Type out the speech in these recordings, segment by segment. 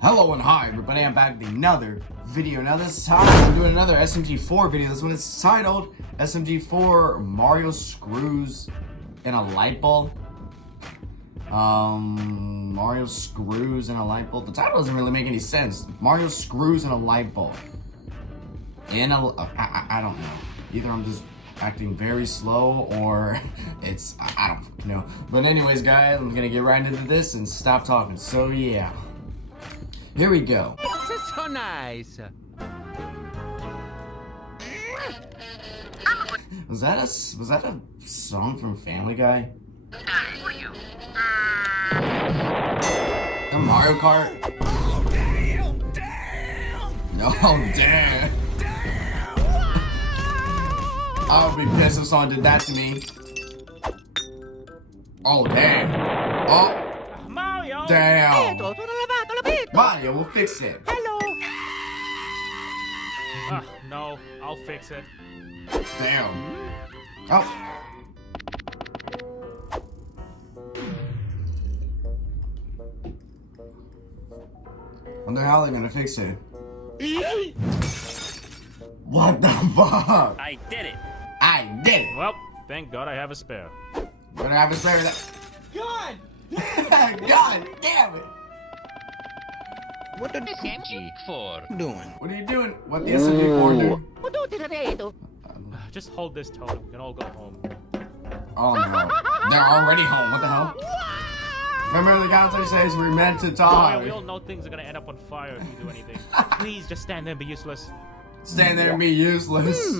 Hello and hi everybody, I'm back with another video. Now this time I'm doing another SMG4 video. This one is titled SMG4 Mario Screws in a Light Bulb. Mario Screws in a Light Bulb. The title doesn't really make any sense. Mario Screws in a Light Bulb. I don't know. Either I'm just acting very slow or it's, I don't know. But anyways guys, I'm gonna get right into this and stop talking. So yeah. Here we go. It's so nice. Was that a song from Family Guy? The Mario Kart? Oh damn! Damn! No, damn! I would be pissed if someone did that to me. Oh damn! Oh! Mario! Damn! Mario, we'll fix it. Hello. No, I'll fix it. Damn. Oh. Wonder how they're gonna fix it. What the fuck? I did it. I did it. Well, thank God I have a spare. Better have a spare of that. God! God damn it. What the SMG4 doing? What are you doing? What the SMG4 do? Just hold this totem. We can all go home. Oh no. They're already home. What the hell? Remember the counter says we're meant to Mario, we all talk. know things are gonna end up on fire if you do anything. Please just stand there and be useless. Stand there and be useless.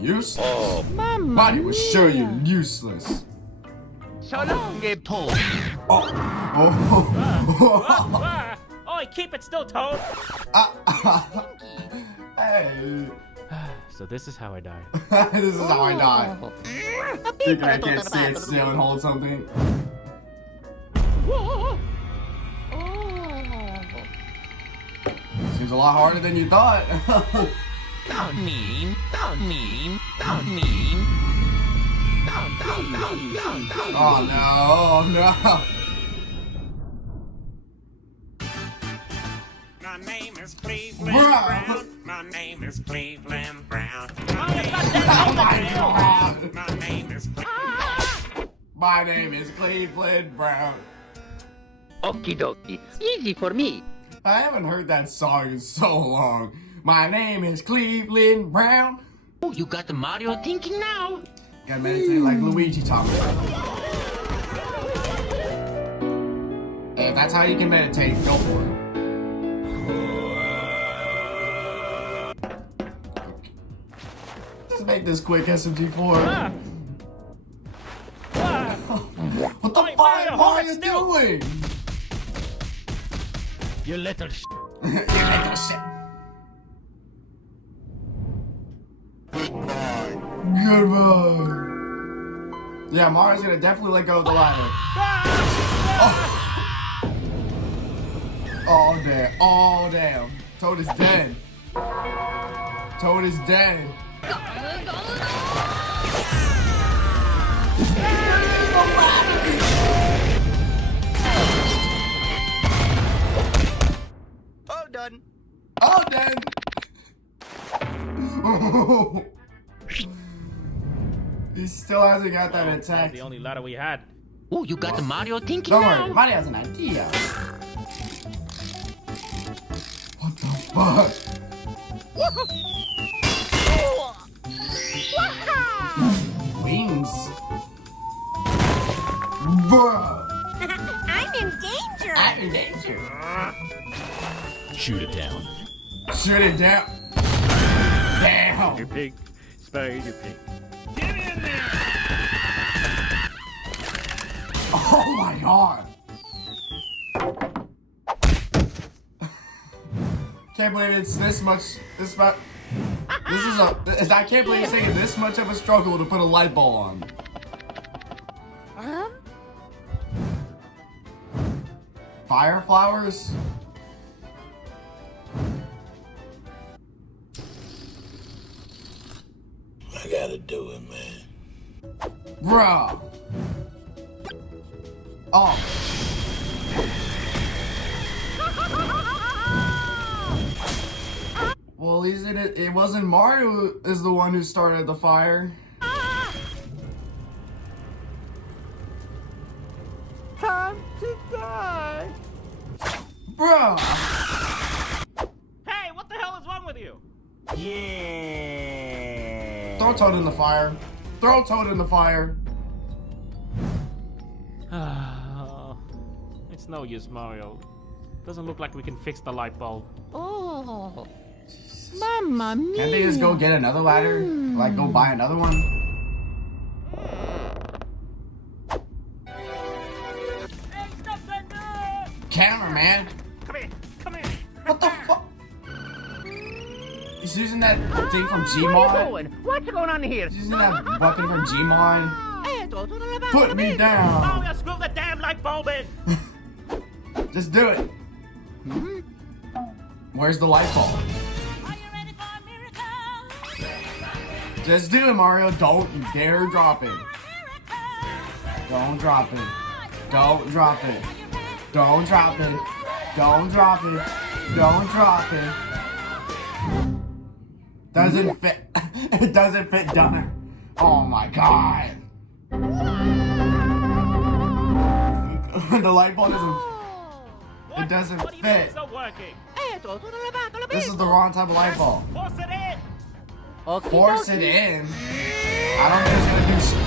Useless? Oh, Mario will show you useless. So long, Toad. Oh. Oi, keep it still, Toad! Hey. So this is how I die. This is how I die. Thinking I can't stand still and hold something. Seems a lot harder than you thought. Don't mean. Oh no, oh no. My name is Cleveland Bro. Brown. My name is Cleveland Brown. Oh my god. My name is My name is Cleveland Brown. Okie dokie. Easy for me. I haven't heard that song in so long. My name is Cleveland Brown. Oh, you got the Mario thinking now. Gotta meditate like Luigi taught me. Hey, if that's how you can meditate, go for it. Just make this quick, SMG4. What the Oi, fuck Mario, are hold it you still. doing? You little sh**. You little shit. Goodbye. Yeah, Mario's gonna definitely let go of the ladder. Oh damn. Oh damn. Toad is dead. Toad is dead. All done. Oh damn. He still hasn't got that That's attack. the only ladder we had. Oh, you got the Mario thinking Don't now. worry, Mario has an idea. What the fuck? Wings. Bro. I'm in danger. I'm in danger. Shoot it down. Shoot it down. Damn. Pig. Spider pig. Oh my god. Can't believe it's this much. This much. This is a. I can't believe it's taking this much of a struggle to put a light bulb on. Fire flowers? I gotta do it, man. Bruh. Oh. it wasn't Mario is the one who started the fire. Time to die. Bruh. Hey, what the hell is wrong with you? Yeah. Throw Toad in the fire. Throw Toad in the fire. It's no use, Mario. Doesn't look like we can fix the light bulb. Oh. Mamma mia. Can't they just go get another ladder? Like go buy another one? Hey, stop that door! Cameraman. Come here, come here. What the fuck? He's using that thing from What are you Gmod. doing? What's going on here? He's using that weapon from Gmod. Put me down. Mario, screw the damn light bulb in! Just do it. Where's the light bulb? Just do it, Mario. Don't you dare drop it. Don't drop it. Don't drop it. Don't drop it. Don't drop it. Don't drop it. Doesn't fit. It doesn't fit, Dunner. Oh my god. The light bulb doesn't. It doesn't What do you mean fit. it's not working? This is the wrong type of light bulb. Force it in! Force it in. I don't think it's gonna do shit.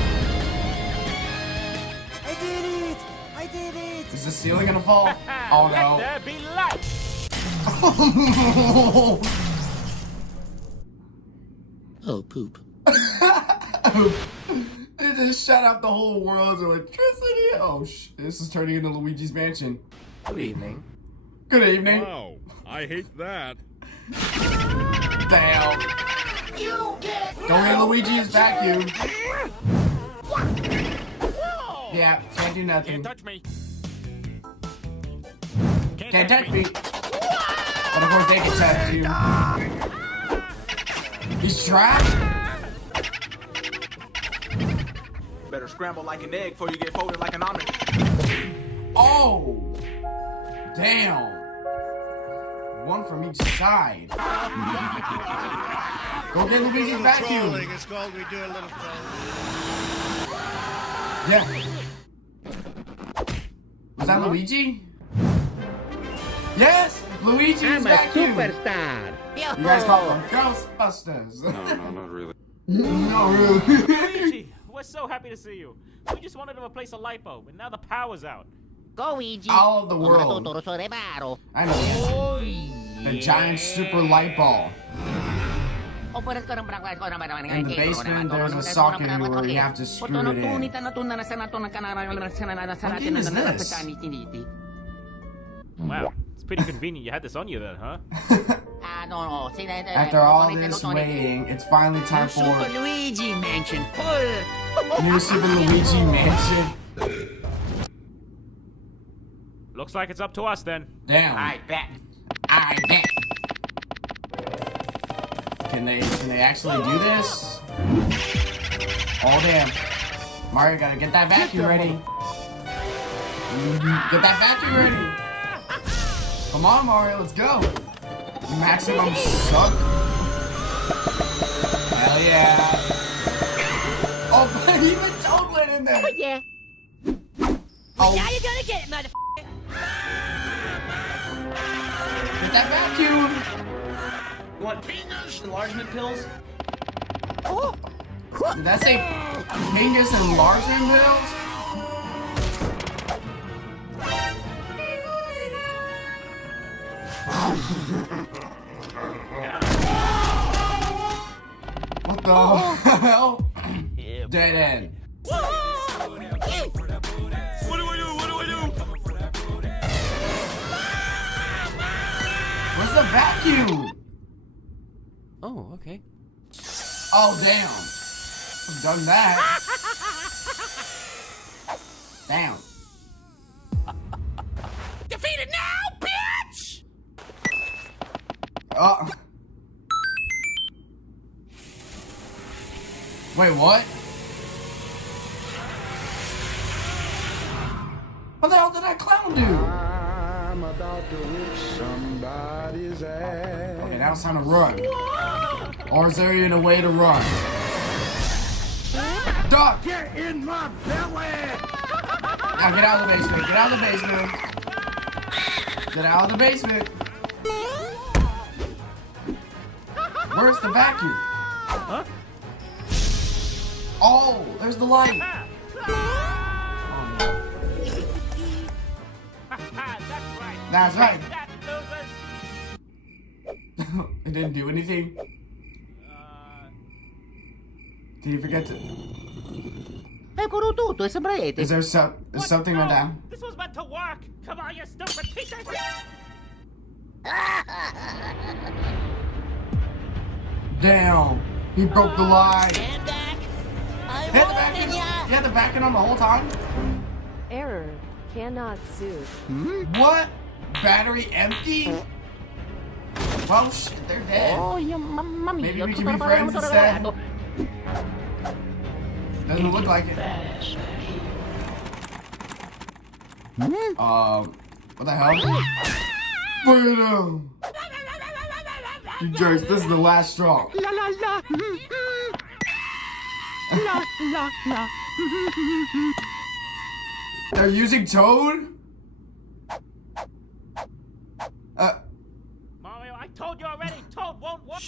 I did it! I did it! Is the ceiling gonna fall? Oh Let no. there be light! Oh, poop. It just shut out the whole world's electricity. Oh this is turning into Luigi's mansion. Good evening. Good evening. Wow, I hate that. Damn. Don't get Luigi's vacuum. Yeah, can't do nothing. Can't touch me. Can't touch me. But of course they can touch you. He's trapped. Better scramble like an egg before you get folded like an omelet. Oh! Damn! One from each side. Go get Luigi's vacuum. It's called we do a little trolling. Yeah. Was that Luigi? Yes! Luigi's I'm a vacuum! superstar. You guys call them Ghostbusters. No, not really. No, really. Luigi, we're so happy to see you. We just wanted to replace a light bulb, and now the power's out. Go, Luigi. All of the world. I know this. The giant super light ball. In the basement, there's a socket where you have to screw it in. Wow, it's pretty convenient you had this on you then, huh? After all this waiting, it's finally time for Luigi Mansion. New Super Luigi Mansion. Looks like it's up to us then. Damn. I bet. I bet. Can they actually do this? Oh damn. Mario gotta get that vacuum ready. Get that vacuum ready. Come on, Mario, let's go. Maximum suck. Hell yeah. Oh, but even Toad went in there. Yeah. Oh, Now you're gonna get it, motherfucker. get that vacuum. You want penis enlargement pills? Did that say penis enlargement pills? What the hell? Dead end. What do I do? Where's the vacuum? Oh, okay. Oh, damn. I've done that. Damn. Defeated now, bitch! Wait, what? What the hell did that clown do? I'm about to whip somebody's ass. Okay, now it's time to run. Or is there even a way to run? Duck! Get in my belly! Now get out of the basement. Get out of the basement. Get out of the basement. Where's the vacuum? Huh? Oh, there's the light. That's right. That losers. It didn't do anything. Did you forget to? Eccolo tutto, è sembrete. Is there something went down? This was meant to work. Come on, you stupid pieces. Damn, he broke the light. Stand back. I'm Hit the warning vacuum. ya. You had the vacuum on the whole time? Error. Cannot soothe. What? Battery empty? Oh shit, they're dead. Oh, mamma mia. Maybe we can tutto be friends instead. lavorato. Doesn't look like it. What the hell? Freedom! You jerks, this is the last straw. La la la. La la la. They're using Toad? Mario, I told you already. Toad won't work.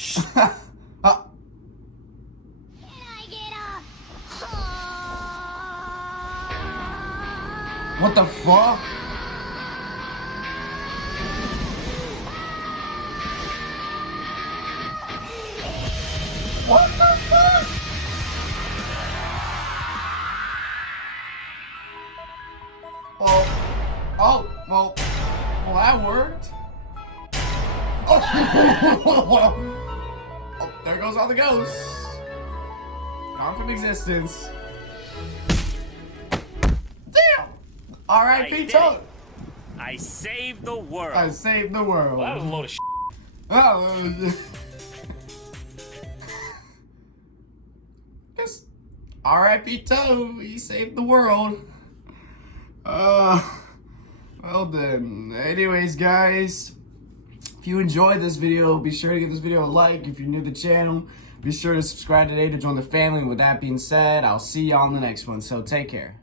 What the fuck? What the fuck? Well, that worked. Oh, oh, there goes all the ghosts. Gone from existence. Damn. R.I.P. Toad. I saved the world. I saved the world. That was a load of shit. Oh, just R.I.P. Toad. He saved the world. Well then. Anyways, guys, if you enjoyed this video, be sure to give this video a like. If you're new to the channel, be sure to subscribe today to join the family. With that being said, I'll see you on the next one. So take care.